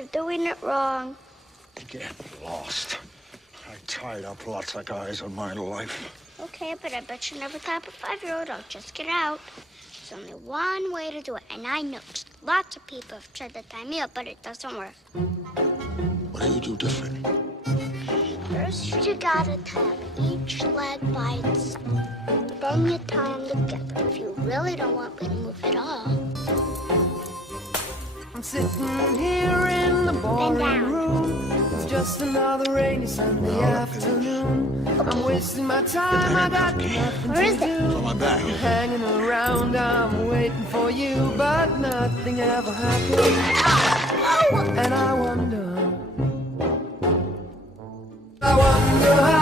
You're doing it wrong. Get lost. I tied up lots of guys in my life. Okay, but I bet you never thought a 5-year-old I'll just get out. There's only one way to do it, and I know lots of people have tried to tie me up, but it doesn't work. What do you do different? First, you gotta tie up each leg by itself. Then you tie them together if you really don't want me to move at all. I'm sitting here in the boring room. It's just another rainy Sunday afternoon. I'm wasting my time, I got nothing Where is to it? do. On my back. I'm hanging around, I'm waiting for you, but nothing ever happens. And I wonder how